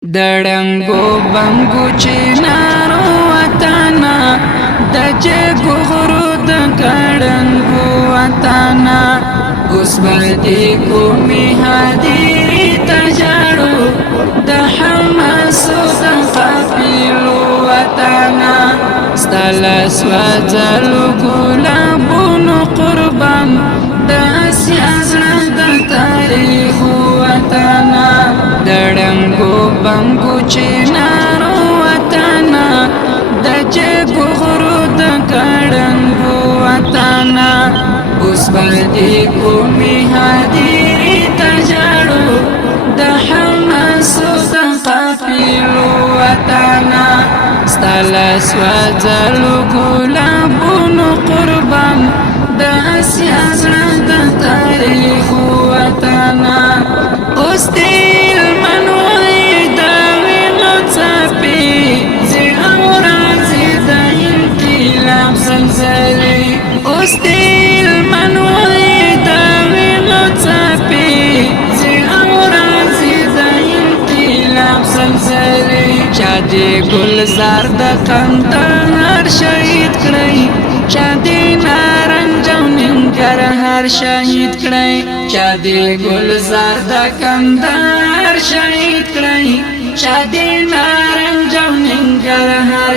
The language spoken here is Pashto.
دړنګو بنګو چنارو وطنا د جګو غرو د ګړنګو وطنا اوس باندې کومي حاضرې تجاړو د حماس د قافلو وطنا ستل سوځلو ګلابونو قربان د اسیا زړه د تاریخ وطنا دړنګو بنګو چنارو وطنا د جګو غرو د ګړنګو وطنا اوس باندې کومي حاضرې تجاړو د حماس د قافلو وطنا ستل سوځلو ګلابونو قربان د اسیا زړه د تاریخ وطنا اوس استیل منوی داوینو چاپی زی اورازی دا انقلاب سلسلی چادی گلزار دا قندهار شهید کړی چادی نارنجو ننګرهار شهید کړی چادی گلزار دا قندهار شهید کړی چادی نارنجو ننګرهار